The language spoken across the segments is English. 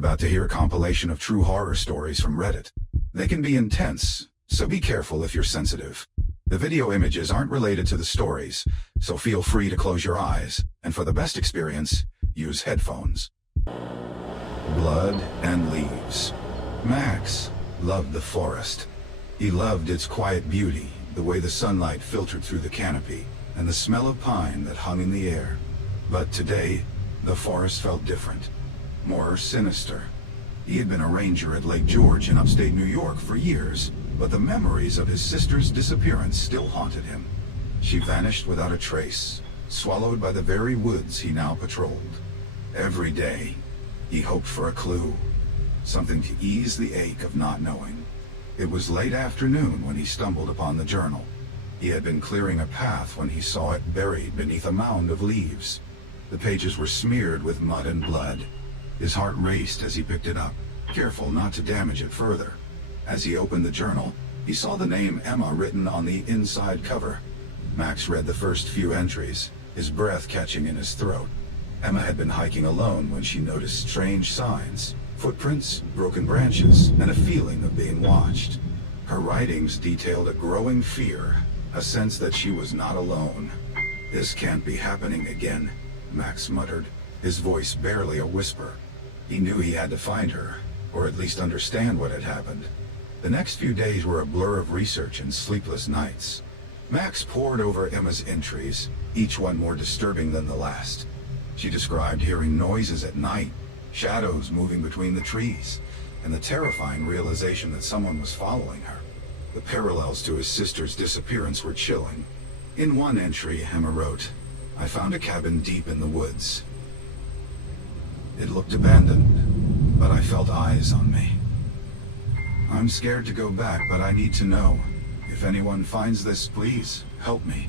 about to hear a compilation of true horror stories from Reddit. They can be intense, so be careful if you're sensitive. The video images aren't related to the stories, so feel free to close your eyes, and for the best experience, use headphones. Blood and leaves. Max loved the forest. He loved its quiet beauty, the way the sunlight filtered through the canopy, and the smell of pine that hung in the air. But today, the forest felt different, more sinister. He had been a ranger at Lake George in upstate New York for years, but the memories of his sister's disappearance still haunted him. She vanished without a trace, swallowed by the very woods he now patrolled. Every day, he hoped for a clue, something to ease the ache of not knowing. It was late afternoon when he stumbled upon the journal. He had been clearing a path when he saw it buried beneath a mound of leaves. The pages were smeared with mud and blood. His heart raced as he picked it up, careful not to damage it further. As he opened the journal, he saw the name Emma written on the inside cover. Max read the first few entries, his breath catching in his throat. Emma had been hiking alone when she noticed strange signs, footprints, broken branches, and a feeling of being watched. Her writings detailed a growing fear, a sense that she was not alone. "This can't be happening again," Max muttered, his voice barely a whisper. He knew he had to find her, or at least understand what had happened. The next few days were a blur of research and sleepless nights. Max pored over Emma's entries, each one more disturbing than the last. She described hearing noises at night, shadows moving between the trees, and the terrifying realization that someone was following her. The parallels to his sister's disappearance were chilling. In one entry, Emma wrote, "I found a cabin deep in the woods. It looked abandoned, but I felt eyes on me. I'm scared to go back, but I need to know. If anyone finds this, please help me."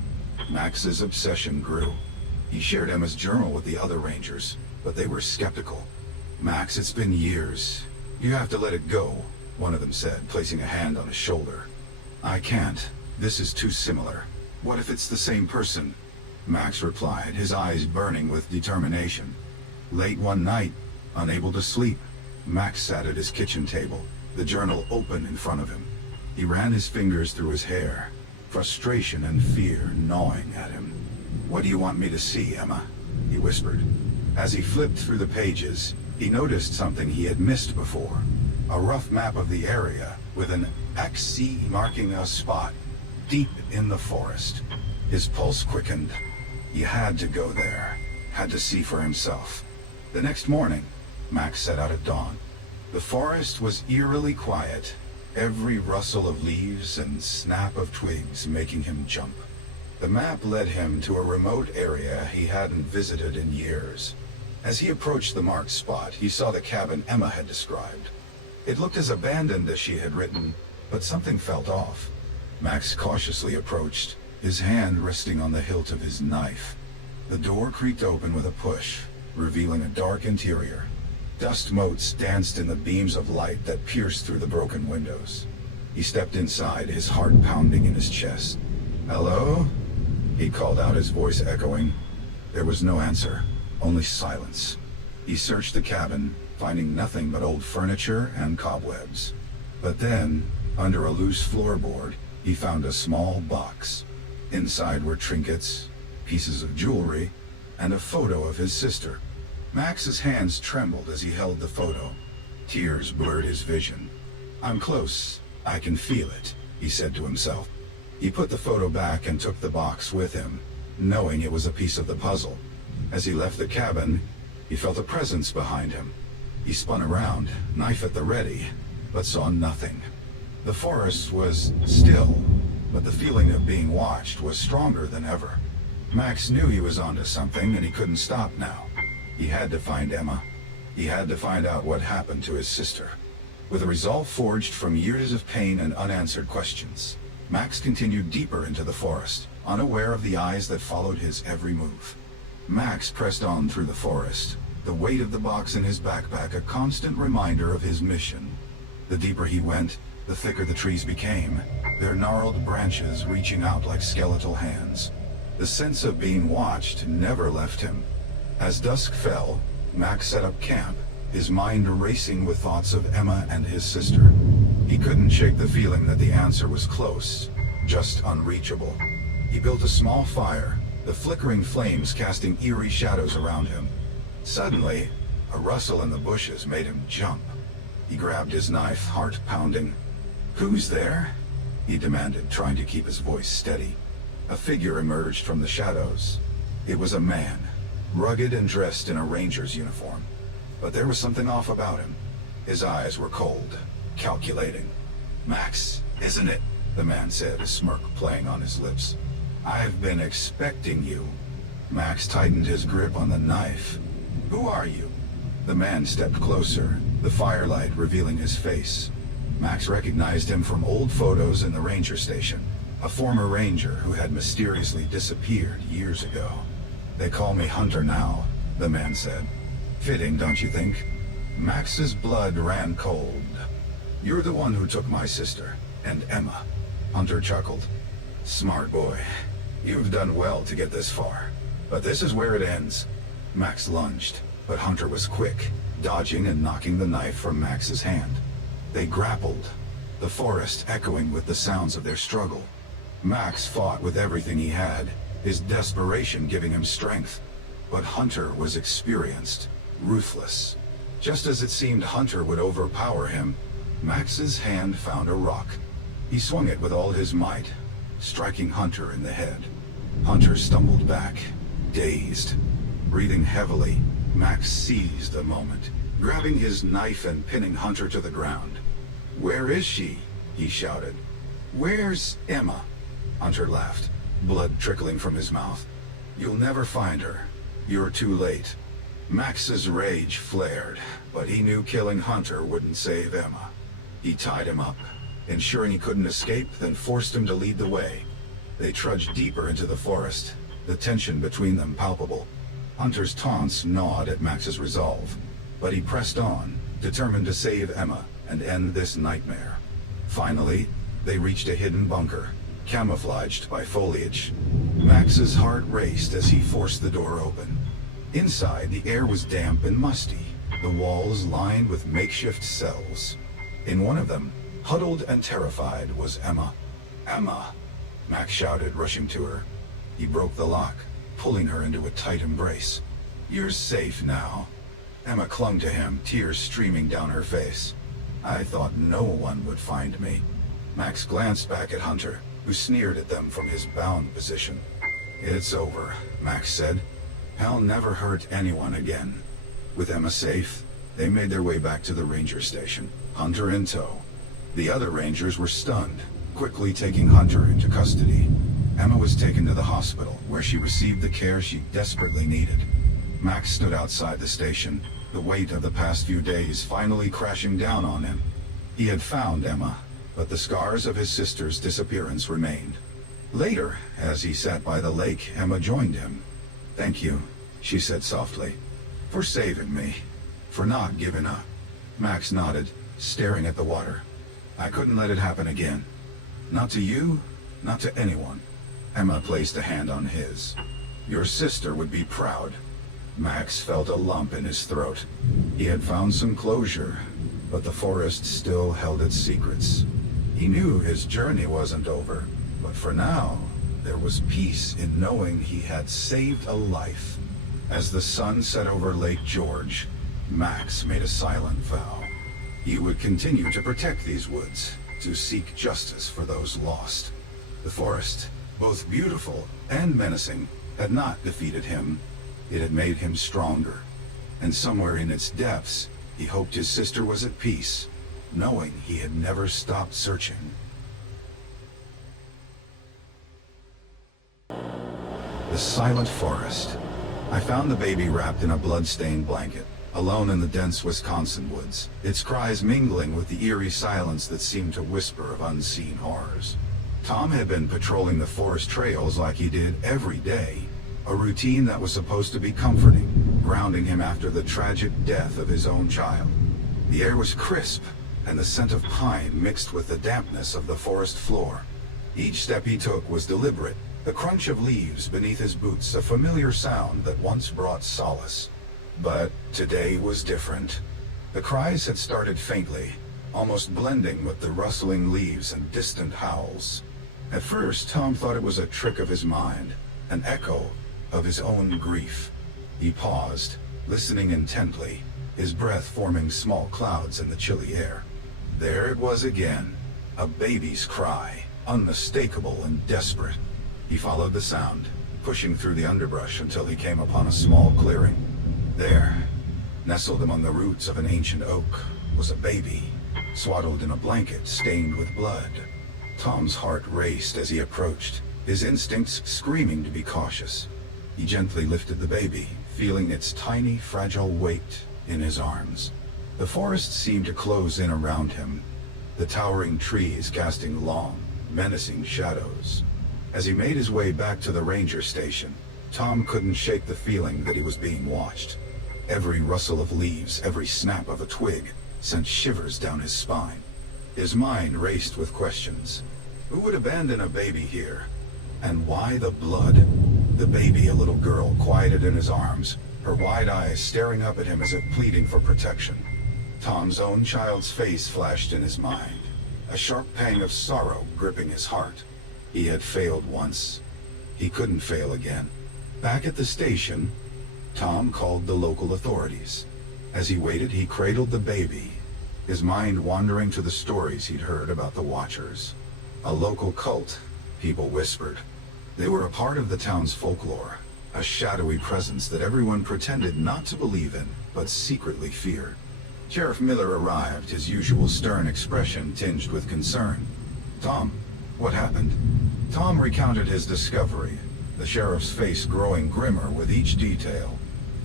Max's obsession grew. He shared Emma's journal with the other rangers, but they were skeptical. "Max, it's been years. You have to let it go," one of them said, placing a hand on his shoulder. "I can't. This is too similar. What if it's the same person?" Max replied, his eyes burning with determination. Late one night, unable to sleep, Max sat at his kitchen table, the journal open in front of him. He ran his fingers through his hair, frustration and fear gnawing at him. "What do you want me to see, Emma?" he whispered. As he flipped through the pages, he noticed something he had missed before. A rough map of the area, with an XC marking a spot, deep in the forest. His pulse quickened. He had to go there, had to see for himself. The next morning, Max set out at dawn. The forest was eerily quiet, every rustle of leaves and snap of twigs making him jump. The map led him to a remote area he hadn't visited in years. As he approached the marked spot, he saw the cabin Emma had described. It looked as abandoned as she had written, but something felt off. Max cautiously approached, his hand resting on the hilt of his knife. The door creaked open with a push, revealing a dark interior. Dust motes danced in the beams of light that pierced through the broken windows. He stepped inside, his heart pounding in his chest. "Hello?" he called out, his voice echoing. There was no answer, only silence. He searched the cabin, finding nothing but old furniture and cobwebs. But then, under a loose floorboard, he found a small box. Inside were trinkets, pieces of jewelry, and a photo of his sister. Max's hands trembled as he held the photo. Tears blurred his vision. "I'm close. I can feel it," he said to himself. He put the photo back and took the box with him, knowing it was a piece of the puzzle. As he left the cabin, he felt a presence behind him. He spun around, knife at the ready, but saw nothing. The forest was still, but the feeling of being watched was stronger than ever. Max knew he was onto something, and he couldn't stop now. He had to find Emma. He had to find out what happened to his sister. With a resolve forged from years of pain and unanswered questions, Max continued deeper into the forest, unaware of the eyes that followed his every move. Max pressed on through the forest, the weight of the box in his backpack a constant reminder of his mission. The deeper he went, the thicker the trees became, their gnarled branches reaching out like skeletal hands. The sense of being watched never left him. As dusk fell, Max set up camp, his mind racing with thoughts of Emma and his sister. He couldn't shake the feeling that the answer was close, just unreachable. He built a small fire, the flickering flames casting eerie shadows around him. Suddenly, a rustle in the bushes made him jump. He grabbed his knife, heart pounding. "Who's there?" he demanded, trying to keep his voice steady. A figure emerged from the shadows. It was a man, rugged and dressed in a ranger's uniform. But there was something off about him. His eyes were cold, calculating. "Max, isn't it?" the man said, a smirk playing on his lips. "I've been expecting you." Max tightened his grip on the knife. "Who are you?" The man stepped closer, the firelight revealing his face. Max recognized him from old photos in the ranger station, a former ranger who had mysteriously disappeared years ago. "They call me Hunter now," the man said. "Fitting, don't you think?" Max's blood ran cold. "You're the one who took my sister, and Emma." Hunter chuckled. "Smart boy. You've done well to get this far. But this is where it ends." Max lunged, but Hunter was quick, dodging and knocking the knife from Max's hand. They grappled, the forest echoing with the sounds of their struggle. Max fought with everything he had, his desperation giving him strength. But Hunter was experienced, ruthless. Just as it seemed Hunter would overpower him, Max's hand found a rock. He swung it with all his might, striking Hunter in the head. Hunter stumbled back, dazed. Breathing heavily, Max seized the moment, grabbing his knife and pinning Hunter to the ground. "Where is she?" he shouted. "Where's Emma?" Hunter laughed, blood trickling from his mouth. "You'll never find her. You're too late." Max's rage flared, but he knew killing Hunter wouldn't save Emma. He tied him up, ensuring he couldn't escape, then forced him to lead the way. They trudged deeper into the forest, the tension between them palpable. Hunter's taunts gnawed at Max's resolve, but he pressed on, determined to save Emma and end this nightmare. Finally, they reached a hidden bunker, camouflaged by foliage. Max's heart raced as he forced the door open. Inside, the air was damp and musty, the walls lined with makeshift cells. In one of them, huddled and terrified, was Emma. "Emma!" Max shouted, rushing to her. He broke the lock, pulling her into a tight embrace. "You're safe now." Emma clung to him, tears streaming down her face. "I thought no one would find me." Max glanced back at Hunter, who sneered at them from his bound position. "It's over," Max said. "I'll never hurt anyone again." With Emma safe, they made their way back to the ranger station, Hunter in tow. The other rangers were stunned, quickly taking Hunter into custody. Emma was taken to the hospital, where she received the care she desperately needed. Max stood outside the station, the weight of the past few days finally crashing down on him. He had found Emma, but the scars of his sister's disappearance remained. Later, as he sat by the lake, Emma joined him. "Thank you," she said softly, "for saving me, for not giving up." Max nodded, staring at the water. "I couldn't let it happen again. Not to you, not to anyone." Emma placed a hand on his. "Your sister would be proud." Max felt a lump in his throat. He had found some closure, but the forest still held its secrets. He knew his journey wasn't over, but for now, there was peace in knowing he had saved a life. As the sun set over Lake George, Max made a silent vow. He would continue to protect these woods, to seek justice for those lost. The forest, both beautiful and menacing, had not defeated him. It had made him stronger. And somewhere in its depths, he hoped his sister was at peace, knowing he had never stopped searching. The silent forest. I found the baby wrapped in a blood-stained blanket, alone in the dense Wisconsin woods, its cries mingling with the eerie silence that seemed to whisper of unseen horrors. Tom had been patrolling the forest trails like he did every day, a routine that was supposed to be comforting, grounding him after the tragic death of his own child. The air was crisp, and the scent of pine mixed with the dampness of the forest floor. Each step he took was deliberate, the crunch of leaves beneath his boots a familiar sound that once brought solace. But today was different. The cries had started faintly, almost blending with the rustling leaves and distant howls. At first, Tom thought it was a trick of his mind, an echo of his own grief. He paused, listening intently, his breath forming small clouds in the chilly air. There it was again, a baby's cry, unmistakable and desperate. He followed the sound, pushing through the underbrush until he came upon a small clearing. There, nestled among the roots of an ancient oak, was a baby, swaddled in a blanket stained with blood. Tom's heart raced as he approached, his instincts screaming to be cautious. He gently lifted the baby, feeling its tiny, fragile weight in his arms. The forest seemed to close in around him, the towering trees casting long, menacing shadows. As he made his way back to the ranger station, Tom couldn't shake the feeling that he was being watched. Every rustle of leaves, every snap of a twig, sent shivers down his spine. His mind raced with questions. Who would abandon a baby here? And why the blood? The baby, a little girl, quieted in his arms, her wide eyes staring up at him as if pleading for protection. Tom's own child's face flashed in his mind, a sharp pang of sorrow gripping his heart. He had failed once. He couldn't fail again. Back at the station, Tom called the local authorities. As he waited, he cradled the baby, his mind wandering to the stories he'd heard about the Watchers. A local cult, people whispered. They were a part of the town's folklore, a shadowy presence that everyone pretended not to believe in, but secretly feared. Sheriff Miller arrived, his usual stern expression tinged with concern. Tom, what happened? Tom recounted his discovery, the sheriff's face growing grimmer with each detail.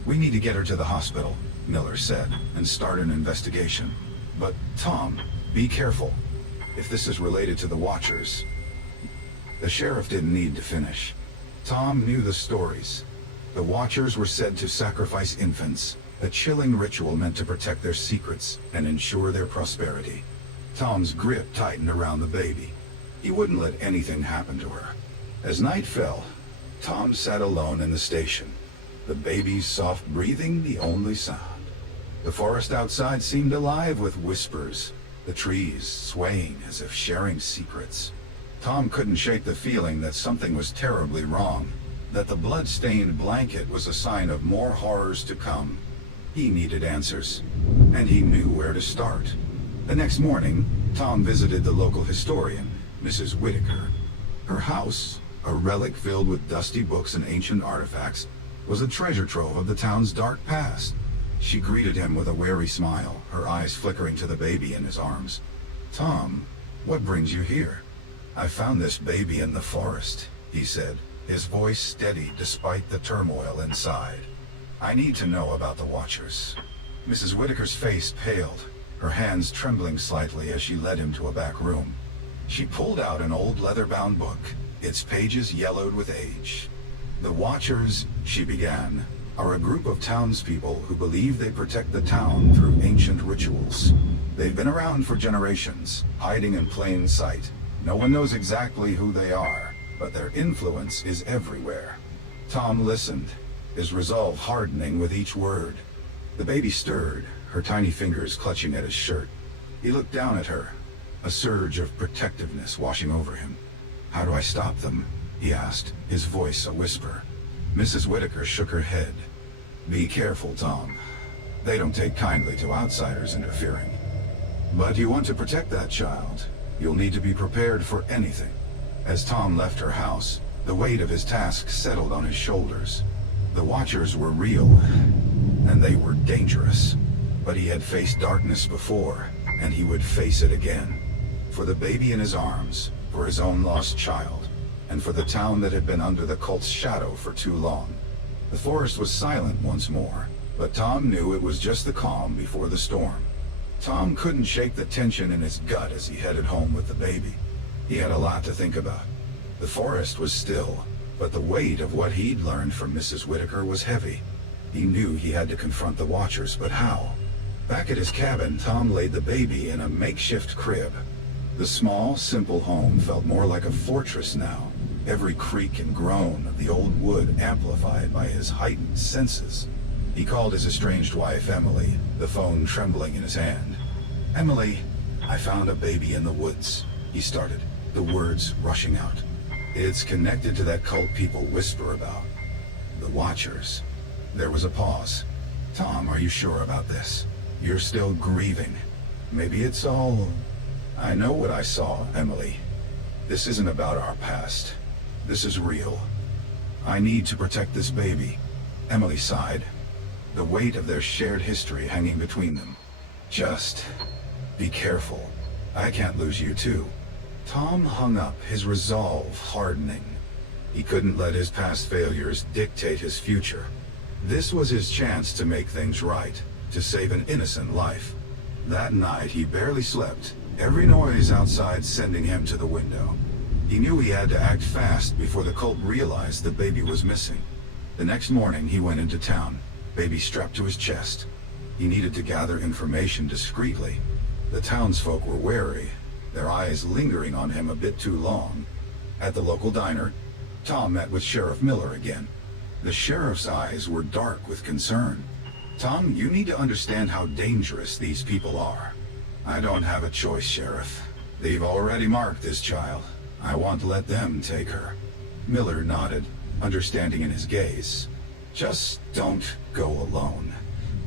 We need to get her to the hospital, Miller said, and start an investigation. But, Tom, be careful. If this is related to the Watchers... The sheriff didn't need to finish. Tom knew the stories. The Watchers were said to sacrifice infants, a chilling ritual meant to protect their secrets and ensure their prosperity. Tom's grip tightened around the baby. He wouldn't let anything happen to her. As night fell, Tom sat alone in the station, the baby's soft breathing the only sound. The forest outside seemed alive with whispers, the trees swaying as if sharing secrets. Tom couldn't shake the feeling that something was terribly wrong, that the blood-stained blanket was a sign of more horrors to come. He needed answers, and he knew where to start. The next morning, Tom visited the local historian, Mrs. Whitaker. Her house, a relic filled with dusty books and ancient artifacts, was a treasure trove of the town's dark past. She greeted him with a wary smile, her eyes flickering to the baby in his arms. Tom, what brings you here? I found this baby in the forest, he said, his voice steady despite the turmoil inside. I need to know about the Watchers. Mrs. Whitaker's face paled, her hands trembling slightly as she led him to a back room. She pulled out an old leather-bound book, its pages yellowed with age. The Watchers, she began, are a group of townspeople who believe they protect the town through ancient rituals. They've been around for generations, hiding in plain sight. No one knows exactly who they are, but their influence is everywhere. Tom listened, his resolve hardening with each word. The baby stirred, her tiny fingers clutching at his shirt. He looked down at her, a surge of protectiveness washing over him. How do I stop them? He asked, his voice a whisper. Mrs. Whitaker shook her head. Be careful, Tom. They don't take kindly to outsiders interfering. But you want to protect that child. You'll need to be prepared for anything. As Tom left her house, the weight of his task settled on his shoulders. The Watchers were real, and they were dangerous. But he had faced darkness before, and he would face it again. For the baby in his arms, for his own lost child, and for the town that had been under the cult's shadow for too long. The forest was silent once more, but Tom knew it was just the calm before the storm. Tom couldn't shake the tension in his gut as he headed home with the baby. He had a lot to think about. The forest was still, but the weight of what he'd learned from Mrs. Whitaker was heavy. He knew he had to confront the Watchers, but how? Back at his cabin, Tom laid the baby in a makeshift crib. The small, simple home felt more like a fortress now, every creak and groan of the old wood amplified by his heightened senses. He called his estranged wife, Emily, the phone trembling in his hand. "Emily, I found a baby in the woods," he started, the words rushing out. "It's connected to that cult people whisper about. The Watchers." There was a pause. "Tom, are you sure about this? You're still grieving. Maybe it's all..." "I know what I saw, Emily. This isn't about our past. This is real. I need to protect this baby." Emily sighed, the weight of their shared history hanging between them. "Just be careful. I can't lose you too." Tom hung up, his resolve hardening. He couldn't let his past failures dictate his future. This was his chance to make things right, to save an innocent life. That night he barely slept, every noise outside sending him to the window. He knew he had to act fast before the cult realized the baby was missing. The next morning he went into town, baby strapped to his chest. He needed to gather information discreetly. The townsfolk were wary, their eyes lingering on him a bit too long. At the local diner, Tom met with Sheriff Miller again. The sheriff's eyes were dark with concern. "Tom, you need to understand how dangerous these people are." "I don't have a choice, Sheriff. They've already marked this child. I want to let them take her." Miller nodded, understanding in his gaze. "Just don't go alone.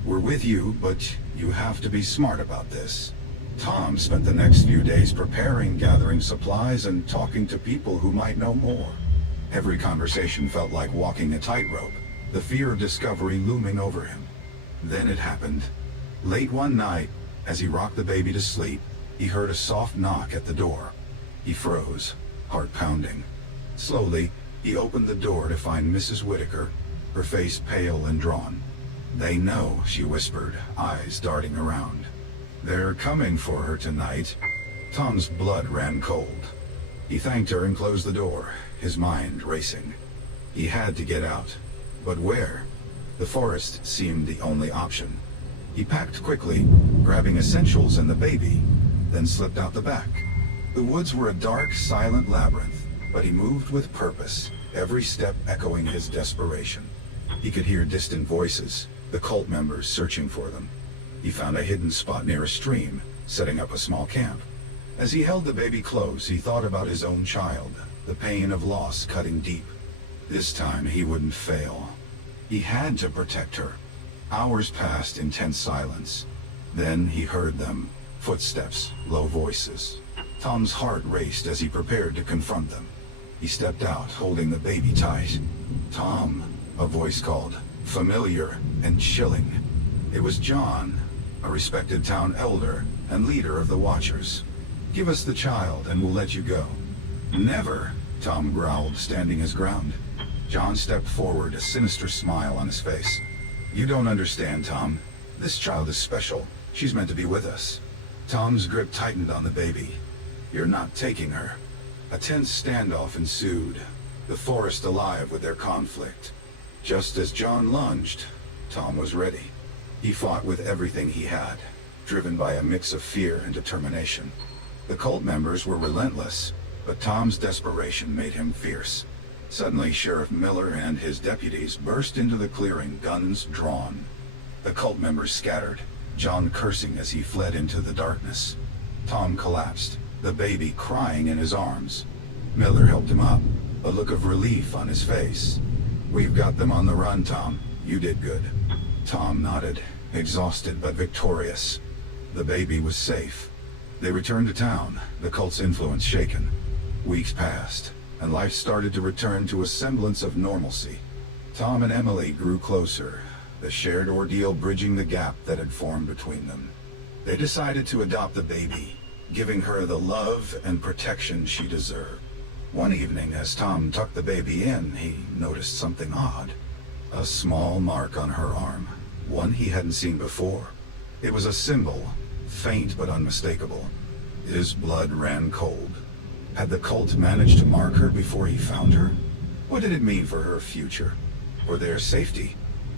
We're with you, but you have to be smart about this." Tom spent the next few days preparing, gathering supplies, and talking to people who might know more. Every conversation felt like walking a tightrope, the fear of discovery looming over him. Then it happened. Late one night, as he rocked the baby to sleep, he heard a soft knock at the door. He froze, heart pounding. Slowly, he opened the door to find Mrs. Whitaker, her face pale and drawn. "They know," she whispered, eyes darting around. "They're coming for her tonight." Tom's blood ran cold. He thanked her and closed the door, his mind racing. He had to get out. But where? The forest seemed the only option. He packed quickly, grabbing essentials and the baby, then slipped out the back. The woods were a dark, silent labyrinth, but he moved with purpose, every step echoing his desperation. He could hear distant voices, the cult members searching for them. He found a hidden spot near a stream, setting up a small camp. As he held the baby close, he thought about his own child, the pain of loss cutting deep. This time he wouldn't fail. He had to protect her. Hours passed in tense silence. Then he heard them, footsteps, low voices. Tom's heart raced as he prepared to confront them. He stepped out, holding the baby tight. "Tom," a voice called, familiar and chilling. It was John, a respected town elder and leader of the Watchers. "Give us the child and we'll let you go." "Never," Tom growled, standing his ground. John stepped forward, a sinister smile on his face. "You don't understand, Tom. This child is special. She's meant to be with us." Tom's grip tightened on the baby. "You're not taking her." A tense standoff ensued, the forest alive with their conflict. Just as John lunged, Tom was ready. He fought with everything he had, driven by a mix of fear and determination. The cult members were relentless, but Tom's desperation made him fierce. Suddenly, Sheriff Miller and his deputies burst into the clearing, guns drawn. The cult members scattered, John cursing as he fled into the darkness. Tom collapsed, the baby crying in his arms. Miller helped him up, a look of relief on his face. "We've got them on the run, Tom. You did good." Tom nodded, exhausted but victorious. The baby was safe. They returned to town, the cult's influence shaken. Weeks passed, and life started to return to a semblance of normalcy. Tom and Emily grew closer, the shared ordeal bridging the gap that had formed between them. They decided to adopt the baby, giving her the love and protection she deserved. One evening, as Tom tucked the baby in, he noticed something odd. A small mark on her arm, one he hadn't seen before. It was a symbol, faint but unmistakable. His blood ran cold. Had the cult managed to mark her before he found her? What did it mean for her future? For their safety?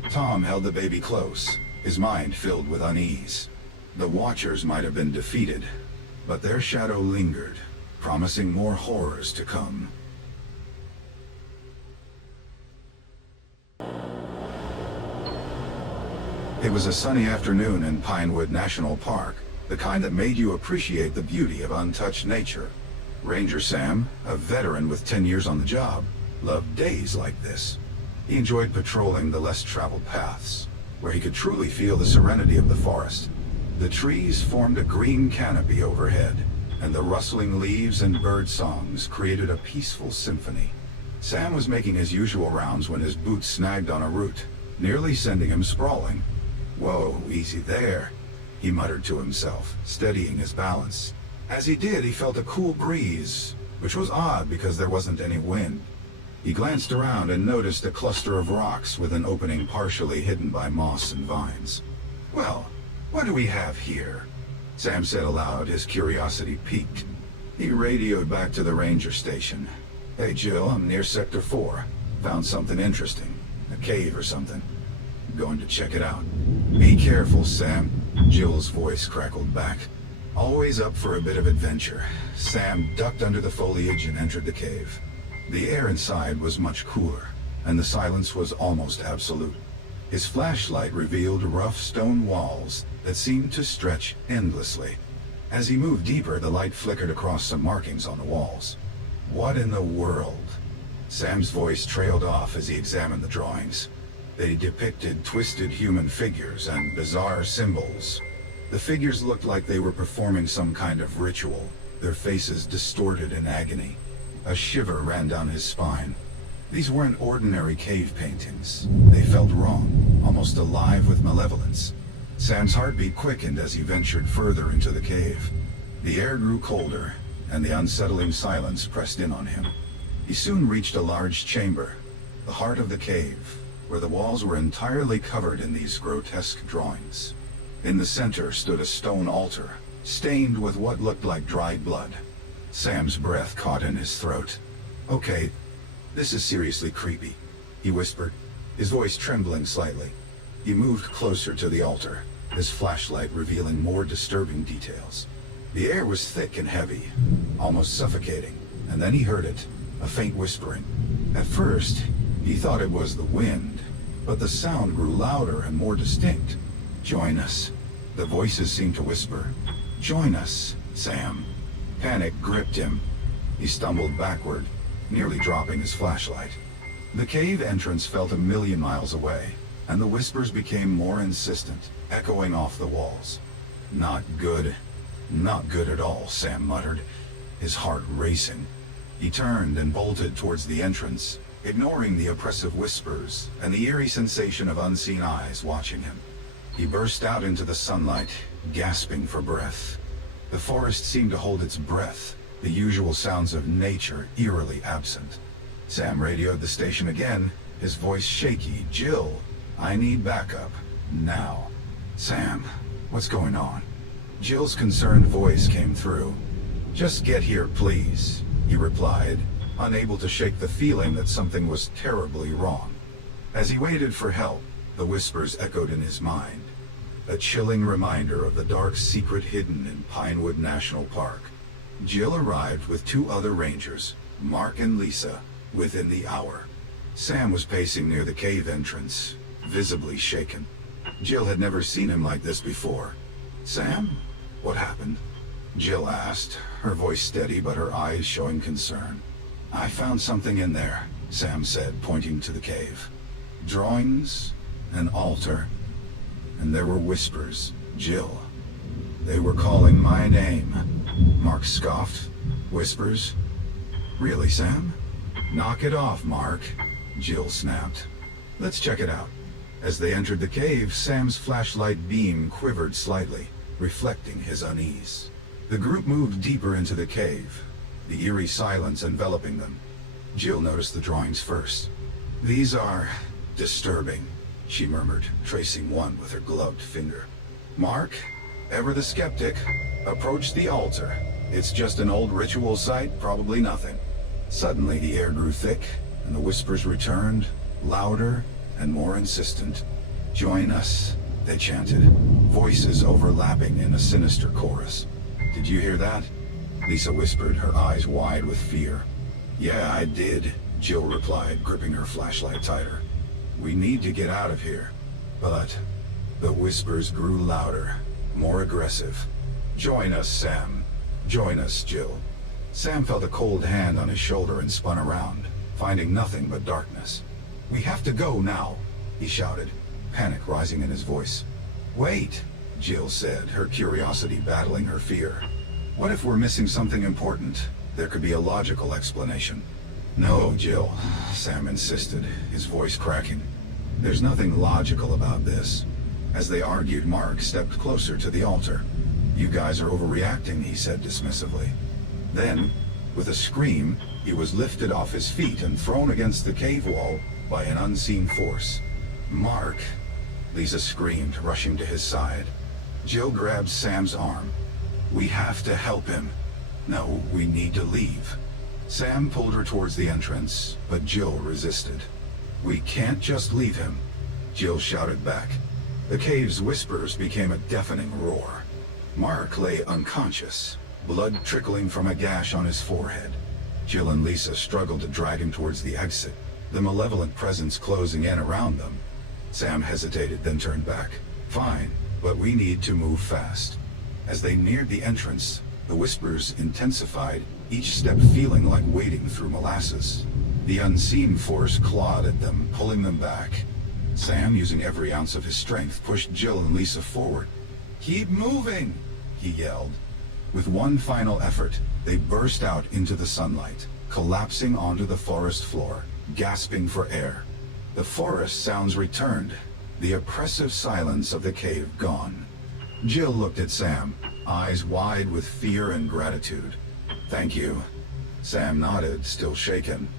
Tom held the baby close, his mind filled with unease. The Watchers might have been defeated, but their shadow lingered, promising more horrors to come. It was a sunny afternoon in Pinewood National Park, the kind that made you appreciate the beauty of untouched nature. Ranger Sam, a veteran with 10 years on the job, loved days like this. He enjoyed patrolling the less traveled paths, where he could truly feel the serenity of the forest. The trees formed a green canopy overhead, and the rustling leaves and bird songs created a peaceful symphony. Sam was making his usual rounds when his boots snagged on a root, nearly sending him sprawling. "Whoa, easy there," he muttered to himself, steadying his balance. As he did, he felt a cool breeze, which was odd because there wasn't any wind. He glanced around and noticed a cluster of rocks with an opening partially hidden by moss and vines. "Well, what do we have here?" Sam said aloud, his curiosity piqued. He radioed back to the ranger station. "Hey Jill, I'm near Sector 4. Found something interesting. A cave or something. Going to check it out." "Be careful, Sam," Jill's voice crackled back. Always up for a bit of adventure, Sam ducked under the foliage and entered the cave. The air inside was much cooler, and the silence was almost absolute. His flashlight revealed rough stone walls that seemed to stretch endlessly. As he moved deeper, the light flickered across some markings on the walls. "What in the world?" Sam's voice trailed off as he examined the drawings. They depicted twisted human figures and bizarre symbols. The figures looked like they were performing some kind of ritual, their faces distorted in agony. A shiver ran down his spine. These weren't ordinary cave paintings. They felt wrong, almost alive with malevolence. Sam's heartbeat quickened as he ventured further into the cave. The air grew colder, and the unsettling silence pressed in on him. He soon reached a large chamber, the heart of the cave, where the walls were entirely covered in these grotesque drawings. In the center stood a stone altar, stained with what looked like dried blood. Sam's breath caught in his throat. "Okay, this is seriously creepy," he whispered, his voice trembling slightly. He moved closer to the altar, his flashlight revealing more disturbing details. The air was thick and heavy, almost suffocating, and then he heard it, a faint whispering. At first, he thought it was the wind, but the sound grew louder and more distinct. "Join us," the voices seemed to whisper. "Join us, Sam." Panic gripped him. He stumbled backward, nearly dropping his flashlight. The cave entrance felt a million miles away, and the whispers became more insistent, echoing off the walls. "Not good. Not good at all," Sam muttered, his heart racing. He turned and bolted towards the entrance, ignoring the oppressive whispers and the eerie sensation of unseen eyes watching him. He burst out into the sunlight, gasping for breath. The forest seemed to hold its breath, the usual sounds of nature eerily absent. Sam radioed the station again, his voice shaky. "Jill, I need backup. Now." "Sam, what's going on?" Jill's concerned voice came through. "Just get here, please," he replied, unable to shake the feeling that something was terribly wrong. As he waited for help, the whispers echoed in his mind, a chilling reminder of the dark secret hidden in Pinewood National Park. Jill arrived with 2 other rangers, Mark and Lisa, within the hour. Sam was pacing near the cave entrance, visibly shaken. Jill had never seen him like this before. "Sam, what happened?" Jill asked, her voice steady but her eyes showing concern. "I found something in there," Sam said, pointing to the cave. "Drawings, an altar, and there were whispers. Jill, they were calling my name." Mark scoffed. "Whispers? Really, Sam?" "Knock it off, Mark," Jill snapped. "Let's check it out." As they entered the cave, Sam's flashlight beam quivered slightly, reflecting his unease. The group moved deeper into the cave, the eerie silence enveloping them. Jill noticed the drawings first. "These are disturbing," she murmured, tracing one with her gloved finger. "Mark, ever the skeptic, approach the altar. It's just an old ritual site, probably nothing." Suddenly the air grew thick, and the whispers returned, louder and more insistent. "Join us," they chanted, voices overlapping in a sinister chorus. "Did you hear that?" Lisa whispered, her eyes wide with fear. "Yeah, I did," Jill replied, gripping her flashlight tighter. "We need to get out of here, but The whispers grew louder, more aggressive. "Join us, Sam. Join us, Jill." Sam felt a cold hand on his shoulder and spun around, finding nothing but darkness. "We have to go now," he shouted, panic rising in his voice. "Wait," Jill said, her curiosity battling her fear. "What if we're missing something important? There could be a logical explanation." "No, Jill," Sam insisted, his voice cracking. "There's nothing logical about this." As they argued, Mark stepped closer to the altar. "You guys are overreacting," he said dismissively. Then, with a scream, he was lifted off his feet and thrown against the cave wall by an unseen force. "Mark!" Lisa screamed, rushing to his side. Jill grabbed Sam's arm. "We have to help him." "No, we need to leave." Sam pulled her towards the entrance, but Jill resisted. "We can't just leave him," Jill shouted back. The cave's whispers became a deafening roar. Mark lay unconscious, blood trickling from a gash on his forehead. Jill and Lisa struggled to drag him towards the exit, the malevolent presence closing in around them. Sam hesitated, then turned back. "Fine, but we need to move fast." As they neared the entrance, the whispers intensified, each step feeling like wading through molasses. The unseen force clawed at them, pulling them back. Sam, using every ounce of his strength, pushed Jill and Lisa forward. "Keep moving!" he yelled. With one final effort, they burst out into the sunlight, collapsing onto the forest floor, gasping for air. The forest sounds returned, the oppressive silence of the cave gone. Jill looked at Sam, eyes wide with fear and gratitude. "Thank you." Sam nodded, still shaken.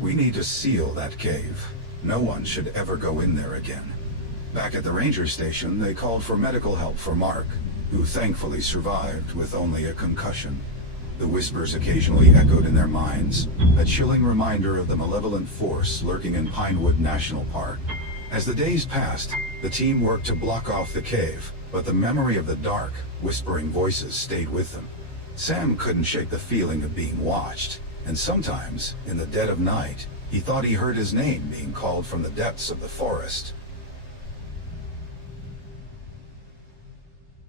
"We need to seal that cave. No one should ever go in there again." Back at the ranger station, they called for medical help for Mark, who thankfully survived with only a concussion. The whispers occasionally echoed in their minds, a chilling reminder of the malevolent force lurking in Pinewood National Park. As the days passed, the team worked to block off the cave, but the memory of the dark, whispering voices stayed with them. Sam couldn't shake the feeling of being watched, and sometimes, in the dead of night, he thought he heard his name being called from the depths of the forest.